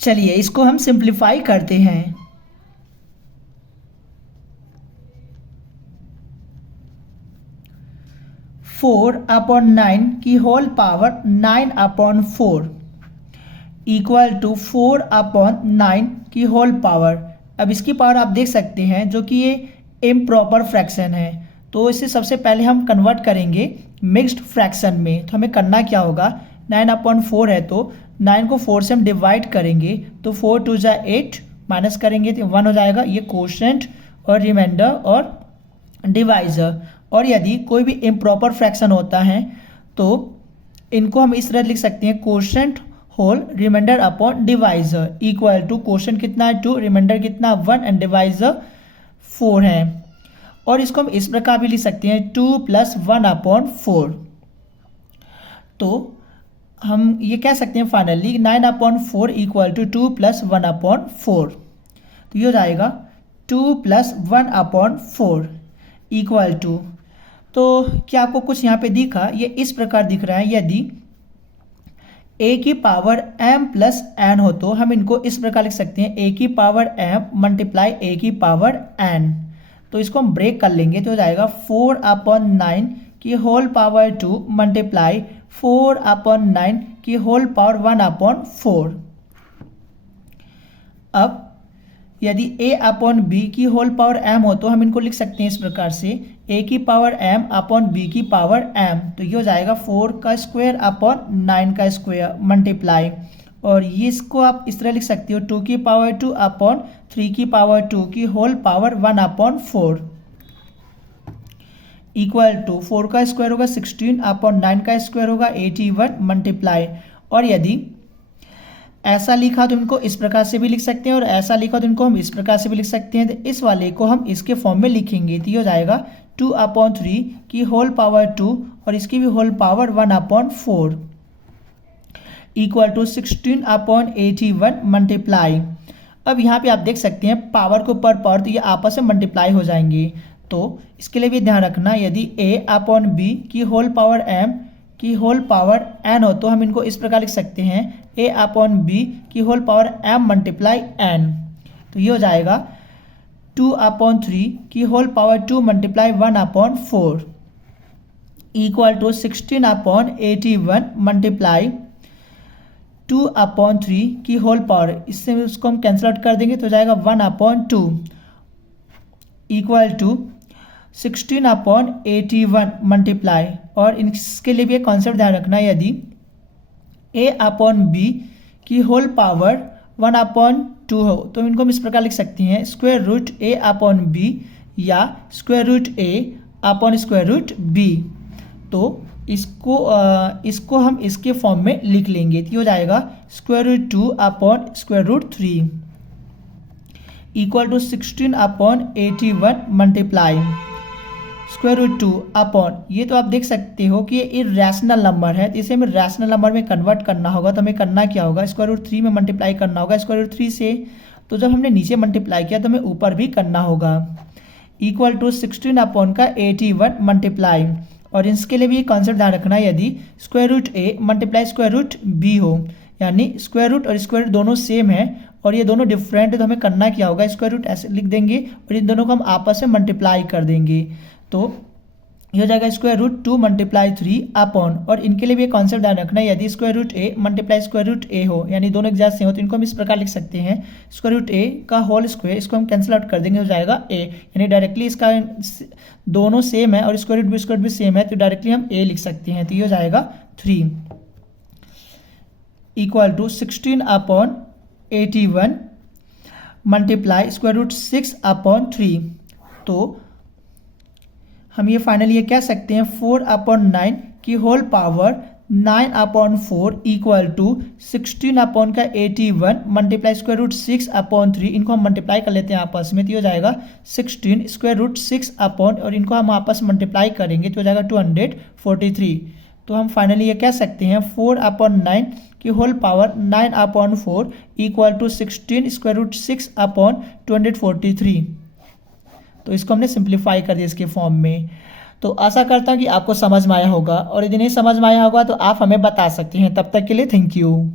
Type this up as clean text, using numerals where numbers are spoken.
चलिए इसको हम सिंप्लीफाई करते हैं। 4/9 की होल पावर 9/4 इक्वल टू 4/9 की होल पावर। अब इसकी पावर आप देख सकते हैं जो कि ये इम्प्रॉपर फ्रैक्शन है, तो इसे सबसे पहले हम कन्वर्ट करेंगे मिक्स्ड फ्रैक्शन में। तो हमें करना क्या होगा, 9/4 है तो 9 को 4 से हम डिवाइड करेंगे तो 4 2 जा 8 माइनस करेंगे तो 1 हो जाएगा। ये कोशेंट और रिमाइंडर और डिवाइजर। और यदि कोई भी इम्प्रॉपर फ्रैक्शन होता है तो इनको हम इस तरह लिख सकते हैं, quotient whole remainder upon divisor equal to quotient कितना है 2, रिमाइंडर कितना 1 एंड डिवाइजर 4 है। और इसको हम इस प्रकार भी लिख सकते हैं 2 + 1/4। तो हम ये कह सकते हैं फाइनली 9/4 इक्वल टू 2 + 1/4। तो ये हो जाएगा 2 + 1/4 इक्वल टू, तो क्या आपको कुछ यहाँ पे दिखा, ये इस प्रकार दिख रहा है। यदि a की पावर m + n हो तो हम इनको इस प्रकार लिख सकते हैं a की पावर m मल्टीप्लाई a की पावर n। तो इसको हम ब्रेक कर लेंगे तो हो जाएगा 4/9 की होल पावर 2 मल्टीप्लाई 4/9 की होल पावर 1/4। अब यदि a/b की होल पावर m हो तो हम इनको लिख सकते हैं इस प्रकार से, a की पावर m/b की पावर m। तो ये हो जाएगा 4 का स्क्वायर अपॉन 9 का स्क्वायर मल्टीप्लाई, और ये इसको आप इस तरह लिख सकते हो 2 की पावर 2 अपॉन 3 की पावर 2 की होल पावर 1/4 इक्वल टू 4 का स्क्वायर होगा 16 अपॉन 9 का स्क्वायर होगा 81 मल्टीप्लाई। और यदि ऐसा लिखा तो इनको इस प्रकार से भी लिख सकते हैं और ऐसा लिखा तो इनको हम इस प्रकार से भी लिख सकते हैं। तो इस वाले को हम इसके फॉर्म में लिखेंगे तो ये हो जाएगा 2/3 की होल पावर 2 और इसकी भी whole power 1/4 equal to 16/81 multiply. अब यहाँ पे आप देख सकते हैं पावर को पर पावर तो ये आपस में मल्टीप्लाई हो जाएंगे, तो इसके लिए भी ध्यान रखना, यदि a/b की होल पावर m की होल पावर n हो तो हम इनको इस प्रकार लिख सकते हैं a/b की whole power m multiply n। तो ये हो जाएगा 2/3 की whole power 2 multiply 1/4 equal to 16/81 multiply 2/3 की होल पावर, इससे उसको हम कैंसिल आउट कर देंगे तो हो जाएगा 1/2 इक्वल टू 16/81 मल्टीप्लाई। और इसके लिए भी एक कॉन्सेप्ट ध्यान रखना, यदि a/b की होल पावर 1/2 हो तो इनको हम इस प्रकार लिख सकते हैं स्क्वायर रूट a/b या स्क्वायर रूट a/b। तो इसको हम इसके फॉर्म में लिख लेंगे तो ये हो जाएगा square root 2/√3 equal to 16/81 multiply square root 2 upon, ये तो आप देख सकते हो कि ये इरेशनल नंबर है तो इसे हमें रैशनल नंबर में कन्वर्ट करना होगा। तो हमें करना क्या होगा, स्क्वायर रूट 3 में मल्टीप्लाई करना होगा स्क्वायर रूट 3 से। तो जब हमने नीचे मल्टीप्लाई किया तो हमें ऊपर भी करना होगा इक्वल टू 16/81 मल्टीप्लाई। और इसके लिए भी ये कॉन्सेप्ट ध्यान रखना, यदि square root a multiply square root b हो, यानी स्क्वायर रूट और स्क्वायर रूट दोनों सेम है और ये दोनों डिफरेंट है, तो हमें करना क्या होगा, स्क्वायर रूट ऐसे लिख देंगे और इन दोनों को हम आपस में मल्टीप्लाई कर देंगे। तो ये हो जाएगा स्क्वायर रूट 2 मल्टीप्लाई 3 अपॉन, और इनके लिए भी एक कॉन्सेप्ट ध्यान रखना है, यदि square root a multiply square root a हो, यानी दोनों एक जैसे हो, तो इनको हम इस प्रकार लिख सकते हैं स्क्वायर रूट a का होल स्क्वायर, इसको हम कैंसिल आउट कर देंगे, हो जाएगा a, यानी डायरेक्टली इसका दोनों सेम है और स्क्वायर रूट भी सेम है तो डायरेक्टली हम a लिख सकते हैं। तो ये हो जाएगा 3 equal to 16/81 multiply square root 6/3। तो हम ये फाइनली ये कह सकते हैं 4/9 की whole power 9/4 equal to 16/81 multiply square root 6/3। इनको हम मल्टीप्लाई कर लेते हैं आपस में तो ये हो जाएगा 16 स्क्वायर रूट 6 और इनको हम आपस में मल्टीप्लाई करेंगे तो हो जाएगा 243। तो हम फाइनली ये कह सकते हैं 4/9 की whole power 9/4 equal to 16 square root 6/243। तो इसको हमने सिंप्लीफाई कर दिया इसके फॉर्म में। तो आशा करता हूँ कि आपको समझ में आया होगा, और यदि नहीं समझ में आया होगा तो आप हमें बता सकते हैं। तब तक के लिए थैंक यू।